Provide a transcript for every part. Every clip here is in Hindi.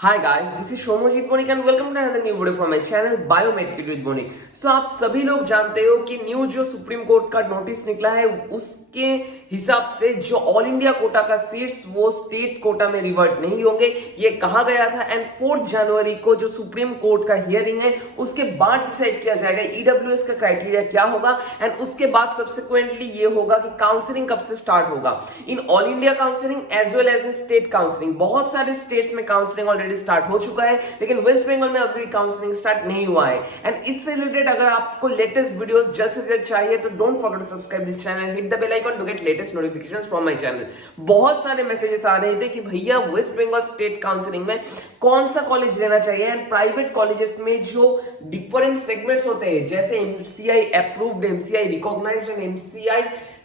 Hi guys, this is Somojit Monik and welcome to another new video from my channel biometric with Monik. So आप सभी लोग जानते हो कि न्यू जो सुप्रीम कोर्ट का नोटिस निकला है उसके हिसाब से जो ऑल इंडिया कोटा का सीट्स वो स्टेट कोटा में रिवर्ट नहीं होंगे, ये कहा गया था। एंड 4 जनवरी को जो सुप्रीम कोर्ट का हियरिंग है उसके बाद डिसाइड किया जाएगा ईडब्ल्यूएस का क्राइटेरिया क्या होगा। एंड उसके बाद सब्सिक्वेंटली ये होगा कि काउंसलिंग कब से स्टार्ट होगा in all India counselling as well as in state counselling. बहुत सारे स्टेट्स में काउंसलिंग ऑलरेडी स्टार्ट हो चुका है, लेकिन वेस्ट बंगाल में अभी काउंसलिंग स्टार्ट नहीं हुआ है। एंड इससे रिलेटेड अगर आपको लेटेस्ट वीडियोस जल्द से जल्द चाहिए तो don't forget to subscribe this channel and hit the bell icon to get latest notifications from my channel. बहुत सारे मैसेजेस आ रहे थे कि भैया वेस्ट बंगाल स्टेट काउंसलिंग में कौन सा कॉलेज लेना चाहिए। एंड प्राइवेट कॉलेजेस में जो डिफरेंट सेगमेंट्स होते हैं जैसे MCI approved, MCI recognised and MCI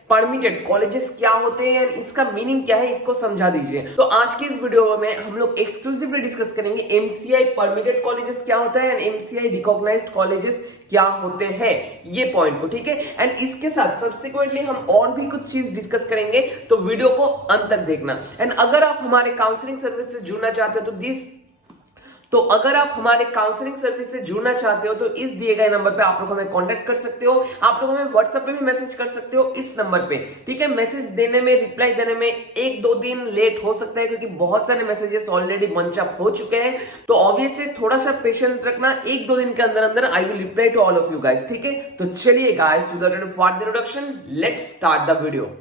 permitted colleges क्या होते हैं, इसका मीनिंग क्या है, इसको समझा दीजिए। तो आज की इस वीडियो में हम लोग एक्सक्लूसिवली डिस्कस करेंगे एमसीआई परमिटेड कॉलेजेस क्या होता है एंड एमसीआई रिकॉग्नाइज्ड कॉलेजेस क्या होते हैं, ये पॉइंट को, ठीक है। एंड इसके साथ सब्सिक्वेंटली हम और भी कुछ चीज डिस्कस करेंगे, तो वीडियो को अंत तक देखना। एंड अगर आप हमारे काउंसलिंग सर्विस से जुड़ना चाहते हो तो अगर आप हमारे काउंसलिंग सर्विस से जुड़ना चाहते हो तो इस दिए गए नंबर पे आप लोग हमें कांटेक्ट कर सकते हो। आप लोग हमें व्हाट्सएप पे भी मैसेज कर सकते हो इस नंबर पे, ठीक है। मैसेज देने में, रिप्लाई देने में 1-2 दिन लेट हो सकता है क्योंकि बहुत सारे मैसेजेस ऑलरेडी बंच अप हो चुके हैं। तो ऑब्वियसली थोड़ा सा पेशेंस रखना, 1-2 दिन के अंदर अंदर I will reply to all of you guys, ठीक है। तो चलिए guys, without further introduction let's start the video.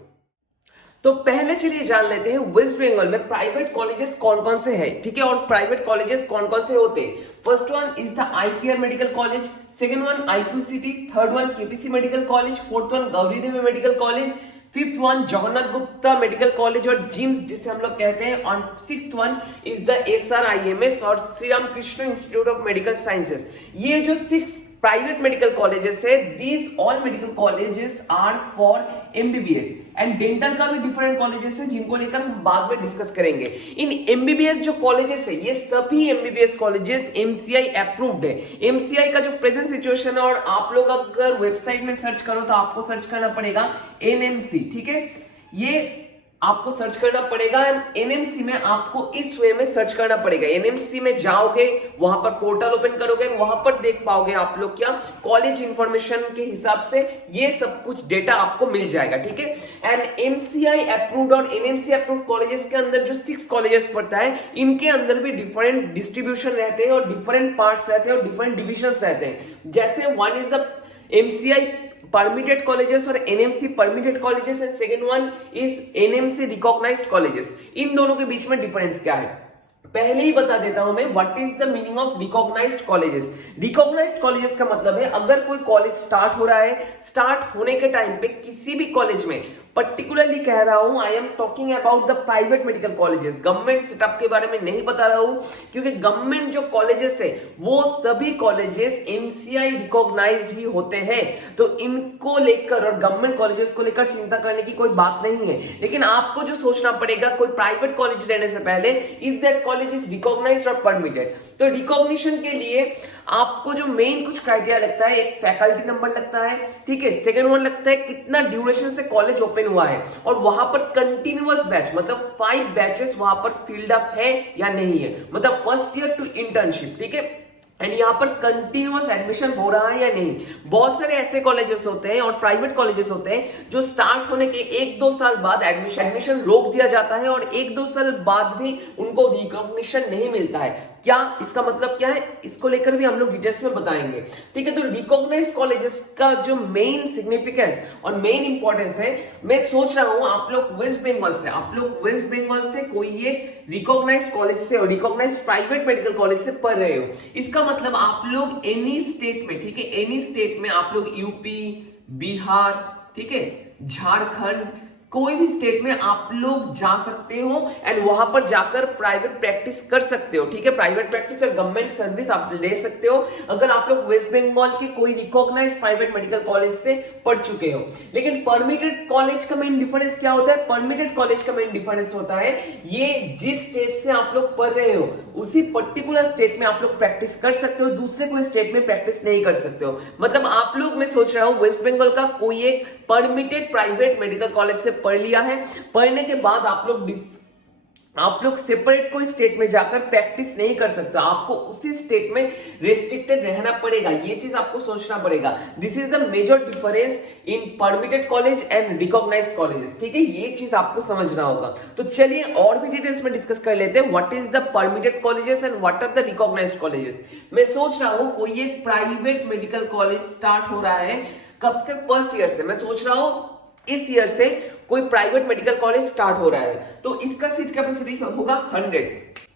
तो पहले चलिए जान लेते हैं वेस्ट बंगाल में प्राइवेट कॉलेजेस कौन कौन से हैं, ठीक है, और प्राइवेट कॉलेजेस कौन कौन से होते हैं। First one is the I care medical college, second one IQCT, third one KPC medical college, fourth one Gauridevi medical college, fifth one Jagannath Gupta medical college और जिम्स जिसे हम लोग कहते हैं, और sixth one is the SRIMS और Shri Ramakrishna institute of medical sciences. ये जो 6 प्राइवेट मेडिकल कॉलेजेस है, these all medical colleges are for MBBS and dental का भी डिफरेंट कॉलेजेस है जिनको लेकर हम बाद में डिस्कस करेंगे। इन MBBS जो कॉलेजेस है ये सभी MBBS कॉलेजेस MCI अप्रूव्ड है। MCI का जो प्रेजेंट सिचुएशन है, और आप लोग अगर वेबसाइट में सर्च करो तो आपको सर्च करना पड़ेगा NMC, ठीक है, ये आपको सर्च करना पड़ेगा। NMC में आपको इस वे में सर्च करना पड़ेगा। NMC में जाओगे, वहां पर पोर्टल ओपन करोगे, वहां पर देख पाओगे आप लोग क्या कॉलेज इंफॉर्मेशन के हिसाब से ये सब कुछ डेटा आपको मिल जाएगा, ठीक है। एंड MCI अप्रूव्ड और NMC अप्रूव्ड कॉलेजेस के अंदर जो 6 कॉलेजेस पड़ता है, इनके अंदर भी डिफरेंट डिस्ट्रीब्यूशन रहते हैं और डिफरेंट पार्ट्स रहते हैं और डिफरेंट डिविजन रहते हैं। जैसे one is the MCI permitted colleges और NMC permitted colleges and second one is NMC recognised colleges. इन दोनों के बीच में डिफरेंस क्या है पहले ही बता देता हूं मैं। What is the meaning of recognised colleges? Recognised colleges का मतलब है अगर कोई कॉलेज स्टार्ट हो रहा है, स्टार्ट होने के टाइम पे किसी भी कॉलेज में, पर्टिकुलरली कह रहा हूं, I am talking about the private medical colleges, government setup के बारे में नहीं बता रहा हूं, क्योंकि गवर्नमेंट जो कॉलेजेस है वो सभी कॉलेजेस MCI रिकॉग्नाइज्ड ही होते हैं। तो इनको लेकर और गवर्नमेंट कॉलेजेस को लेकर चिंता करने की कोई बात नहीं है। लेकिन आपको जो सोचना पड़ेगा कोई प्राइवेट कॉलेज लेने से पहले, is that college is recognised और परमिटेड। तो रिकॉग्निशन के लिए आपको जो मेन कुछ क्राइटेरिया लगता है, एक फैकल्टी नंबर लगता है, ठीक है, सेकंड वन लगता है कितना ड्यूरेशन से कॉलेज ओपन हुआ है, और वहां पर कंटिन्यूअस बैच मतलब 5 बैचेस वहां पर फील्ड अप है या नहीं है, मतलब फर्स्ट ईयर टू इंटर्नशिप, ठीक है। एंड यहाँ पर कंटिन्यूअस एडमिशन हो रहा है या नहीं। बहुत सारे ऐसे कॉलेजेस होते हैं और प्राइवेट कॉलेजेस होते हैं जो स्टार्ट होने के 1-2 साल बाद एडमिशन रोक दिया जाता है और 1-2 साल बाद भी उनको रिकॉग्निशन नहीं मिलता है। क्या इसका मतलब क्या है, इसको लेकर भी हम लोग डिटेल्स में बताएंगे, ठीक है। तो रिकॉग्नाइज्ड कॉलेजेस का जो मेन सिग्निफिकेंस और मेन इंपॉर्टेंस है, मैं सोच रहा हूं आप लोग वेस्ट बंगाल से कोई एक रिकॉग्नाइज्ड कॉलेज से और रिकॉग्नाइज्ड प्राइवेट मेडिकल कॉलेज से पढ़ रहे हो। इसका मतलब आप लोग एनी स्टेट में, ठीक है, एनी स्टेट में आप लोग यूपी, बिहार, ठीक है, झारखंड, कोई भी स्टेट में आप लोग जा सकते हो एंड वहां पर जाकर प्राइवेट प्रैक्टिस कर सकते हो, ठीक है। प्राइवेट प्रैक्टिस और गवर्नमेंट सर्विस आप ले सकते हो अगर आप लोग वेस्ट बंगाल के कोई रिकॉग्नाइज्ड प्राइवेट मेडिकल कॉलेज से पढ़ चुके हो। लेकिन परमिटेड कॉलेज का मेन डिफरेंस क्या होता है? परमिटेड कॉलेज का मेन डिफरेंस होता है ये जिस स्टेट से आप लोग पढ़ रहे हो उसी पर्टिकुलर स्टेट में आप लोग प्रैक्टिस कर सकते हो, दूसरे कोई स्टेट में प्रैक्टिस नहीं कर सकते हो। मतलब आप लोग, मैं सोच रहा हूं वेस्ट बंगाल का कोई एक परमिटेड प्राइवेट मेडिकल कॉलेज से पढ़ लिया है, पढ़ने के बाद आप लोग आप लोग सेपरेट कोई स्टेट में जाकर प्रैक्टिस नहीं कर सकते, आपको उसी स्टेट में रेस्ट्रिक्टेड रहना पड़ेगा, ये चीज आपको सोचना पड़ेगा। This is the major difference in permitted college and recognised colleges, ठीक है, ये चीज आपको समझना होगा। तो चलिए और भी डिटेल्स में डिस्कस कर लेते हैं, what is the permitted colleges and what are the recognised colleges. मैं सोच रहा हूं कोई एक प्राइवेट मेडिकल कॉलेज स्टार्ट हो रहा है, कब से? फर्स्ट ईयर से। मैं सोच रहा हूं इस ईयर से कोई प्राइवेट मेडिकल कॉलेज स्टार्ट हो रहा है, तो इसका सीट कैपेसिटी होगा 100।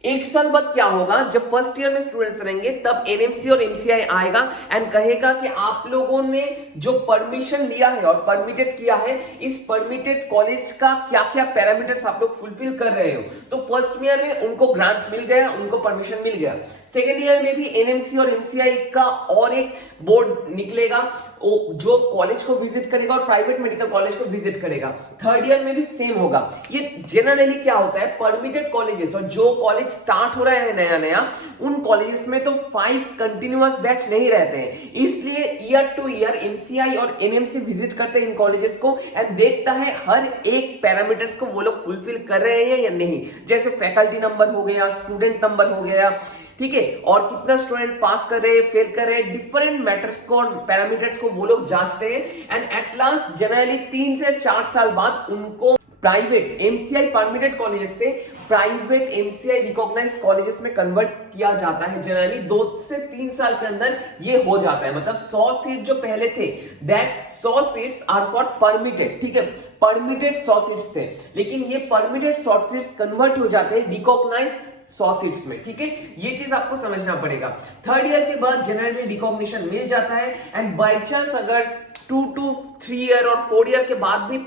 एक साल बाद क्या होगा, जब फर्स्ट ईयर में स्टूडेंट्स रहेंगे तब एनएमसी और एमसीआई आएगा एंड कहेगा कि आप लोगों ने जो परमिशन लिया है और परमिटेड किया है, इस परमिटेड कॉलेज का क्या क्या पैरामीटर्स आप लोग फुलफिल कर रहे हो। तो फर्स्ट ईयर में उनको ग्रांट मिल गया, उनको परमिशन मिल गया। सेकेंड ईयर में भी एनएमसी और एमसीआई का और एक बोर्ड निकलेगा जो कॉलेज को विजिट करेगा और प्राइवेट मेडिकल कॉलेज को विजिट करेगा। थर्ड ईयर में भी सेम होगा। ये जनरली क्या होता है, परमिटेड कॉलेजेस और जो कॉलेज स्टार्ट हो रहा है नया नया, उन कॉलेजेस में तो 5 कंटिन्यूअस बैच नहीं रहते हैं, इसलिए ईयर टू ईयर एमसीआई और एनएमसी विजिट करते हैं इन कॉलेजेस को एंड देखता है हर एक पैरामीटर्स को वो लोग फुलफिल कर रहे हैं या नहीं। जैसे फैकल्टी नंबर हो गया, स्टूडेंट नंबर हो गया, ठीक है, और कितना स्टूडेंट पास कर रहे हैं, फेल कर रहे हैं, डिफरेंट मैटर्स को और पैरामीटर्स को वो लोग जांचते हैं एंड एट लास्ट जनरली 3 से 4 साल बाद उनको प्राइवेट एमसीआई परमिटेड कॉलेजेस से प्राइवेट एमसीआई रिकॉग्नाइज्ड कॉलेजेस में कन्वर्ट किया जाता है। जनरली 2 से 3 साल के अंदर ये हो जाता है। मतलब 100 सीट जो पहले थे, that 100 seats are for permitted, ठीक है, परमिटेड 100 सीट्स थे, लेकिन ये परमिटेड 100 सीट्स कन्वर्ट हो जाते हैं रिकॉग्नाइज्ड 100 सीट्स में, ठीक है, ये चीज आपको समझना पड़ेगा। थर्ड ईयर के बाद जनरली रिकॉग्निशन मिल जाता है एंड बाय चांस अगर 2 to 3 ईयर और 4 ईयर के बाद भी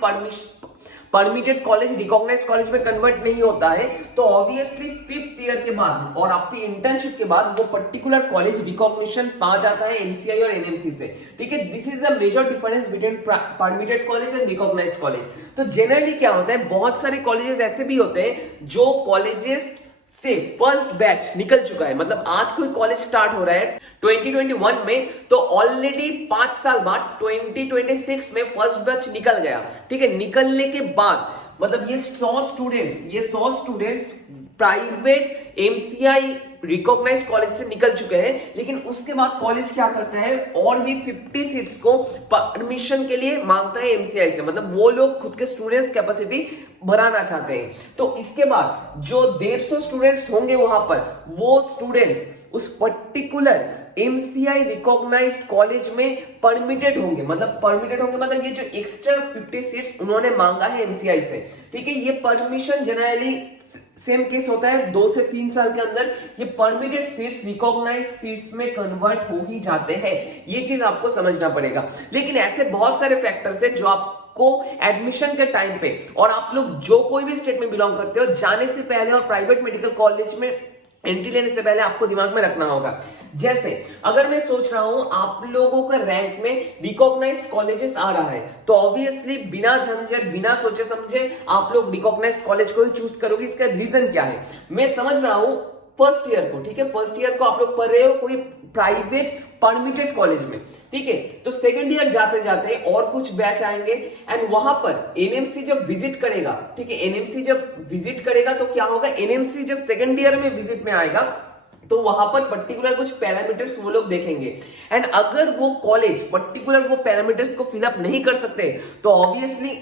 परमिटेड कॉलेज रिकॉग्नाइज्ड कॉलेज में कन्वर्ट नहीं होता है, तो ऑब्वियसली 5th ईयर के बाद और आपकी इंटर्नशिप के बाद वो पर्टिकुलर कॉलेज रिकॉग्निशन पा जाता है एमसीआई और एनएमसी से, ठीक है। This is the major difference between permitted college and recognised college. तो जनरली क्या होता है, बहुत सारे कॉलेजेस ऐसे भी होते हैं जो कॉलेजेस से फर्स्ट बैच निकल चुका है, मतलब आज कोई कॉलेज स्टार्ट हो रहा है 2021 में, तो ऑलरेडी 5 साल बाद 2026 में फर्स्ट बैच निकल गया, ठीक है। निकलने के बाद मतलब ये 100 students private MCI recognised college से निकल चुके हैं, लेकिन उसके बाद कॉलेज क्या करता है, और भी 50 सीट्स को परमिशन के लिए मांगता है एमसीआई से, मतलब वो लोग खुद के स्टूडेंट्स कैपेसिटी बढ़ाना चाहते हैं। तो इसके बाद जो 150 स्टूडेंट्स होंगे वहां पर, वो स्टूडेंट्स उस पर्टिकुलर एमसीआई रिकॉग्नाइज्ड कॉलेज में परमिटेड होंगे, मतलब ये जो एक्स्ट्रा 50 सीट्स उन्होंने मांगा है एमसीआई से, ठीक है। ये परमिशन जनरली सेम केस होता है 2 से 3 साल के अंदर ये परमिटेड सीट्स रिकॉग्नाइज्ड सीट्स में कन्वर्ट हो ही जाते हैं, ये चीज आपको समझना पड़ेगा। लेकिन ऐसे बहुत सारे फैक्टर्स है जो आपको एडमिशन के टाइम पे, और आप लोग जो कोई भी स्टेट में बिलोंग करते हो, जाने से पहले और प्राइवेट मेडिकल कॉलेज में एंट्री लेने से पहले आपको दिमाग में रखना होगा। जैसे अगर मैं सोच रहा हूं आप लोगों का रैंक में रिकॉग्नाइज्ड कॉलेजेस आ रहा है, तो ऑब्वियसली बिना झंझट बिना सोचे समझे आप लोग रिकॉग्नाइज्ड कॉलेज को ही चूज करोगे। इसका रीजन क्या है, मैं समझ रहा हूं फर्स्ट ईयर को, ठीक है, फर्स्ट ईयर को आप लोग पढ़ रहे हो कोई प्राइवेट परमिटेड कॉलेज में, ठीक है, तो सेकंड ईयर जाते जाते और कुछ बैच आएंगे एंड वहां पर एनएमसी जब विजिट करेगा, ठीक है, एनएमसी जब विजिट करेगा तो क्या होगा, एनएमसी जब सेकंड ईयर में विजिट में आएगा तो वहां पर पर्टिकुलर कुछ पैरामीटर्स वो लोग देखेंगे एंड अगर वो कॉलेज पर्टिकुलर वो पैरामीटर्स को फिलअप नहीं कर सकते तो ऑब्वियसली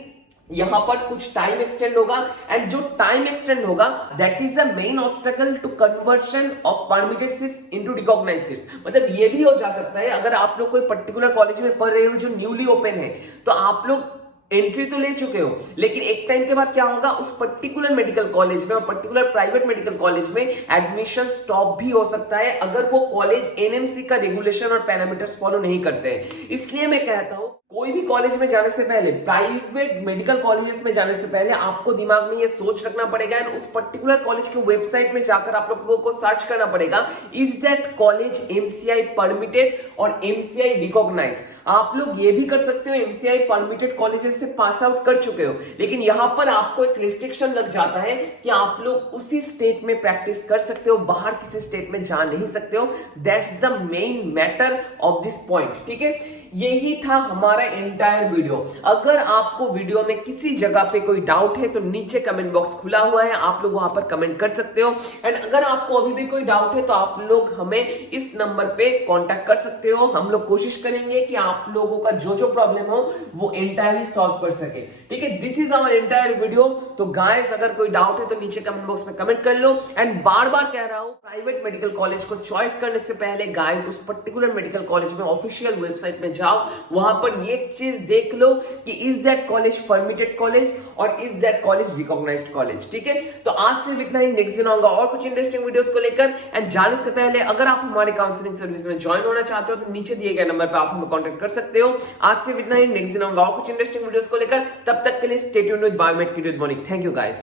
यहां पर कुछ टाइम एक्सटेंड होगा एंड जो टाइम एक्सटेंड होगा that is the main obstacle to conversion of permitted seats into recognised seats. मतलब ये भी हो जा सकता है अगर आप लोग कोई पर्टिकुलर कॉलेज में पढ़ रहे हो जो न्यूली ओपन है, तो आप लोग एंट्री तो ले चुके हो, लेकिन एक टाइम के बाद क्या होगा, उस पर्टिकुलर मेडिकल कॉलेज में और पर्टिकुलर प्राइवेट मेडिकल कॉलेज में एडमिशन स्टॉप भी हो सकता है अगर वो कॉलेज एनएमसी का रेगुलेशन और पैरामीटर्स फॉलो नहीं करते हैं। इसलिए मैं कहता हूं कोई भी कॉलेज में जाने से पहले, प्राइवेट मेडिकल कॉलेजेस में जाने से पहले आपको दिमाग में ये सोच रखना पड़ेगा एंड उस पर्टिकुलर कॉलेज के वेबसाइट में जाकर आप लोगों को सर्च करना पड़ेगा, is that college MCI permitted और एमसीआई रिकॉग्नाइज्ड। आप लोग ये भी कर सकते हो एमसीआई परमिटेड कॉलेजेस से पास आउट कर चुके हो, लेकिन यहां पर आपको एक रिस्ट्रिक्शन लग जाता है कि आप लोग उसी स्टेट में प्रैक्टिस कर सकते हो, बाहर किसी स्टेट में जा नहीं सकते हो। That's the main matter of this point, ठीक है। यही था हमारा हमारा एंटायर वीडियो। अगर आपको वीडियो में किसी जगह पे कोई डाउट है तो नीचे कमेंट बॉक्स खुला हुआ है, आप लोग वहां पर कमेंट कर सकते हो। एंड अगर आपको अभी भी कोई डाउट है तो आप लोग हमें इस नंबर पे कांटेक्ट कर सकते हो। हम लोग कोशिश करेंगे कि आप लोगों का जो जो प्रॉब्लम हो वो एंटायरली सॉल्व कर सके। ठीक है, this is our entire video. तो गाइस अगर कोई डाउट है तो नीचे कमेंट बॉक्स में कमेंट कर लो। एंड बार बार कह रहा हूं, प्राइवेट मेडिकल कॉलेज को चॉइस करने से पहले गाइस उस पर्टिकुलर मेडिकल कॉलेज में ऑफिशियल वेबसाइट में जाओ, वहां पर ये चीज देख लो कि is that college permitted college और is that college recognised college. ठीक है, तो आज से इतना ही, नेक्स्ट दिन आऊंगा और कुछ इंटरेस्टिंग वीडियोस को लेकर। एंड जाने से पहले अगर आप हमारे काउंसलिंग सर्विस में ज्वाइन होना चाहते हो तो नीचे दिए गए नंबर पर आप हमें कांटेक्ट कर सकते हो। आज से इतना ही, नेक्स्ट दिन आऊंगा और कुछ इंटरेस्टिंग वीडियोस को लेकर। तब तक के लिए stay tuned with biomed kid with Monik. Thank you guys.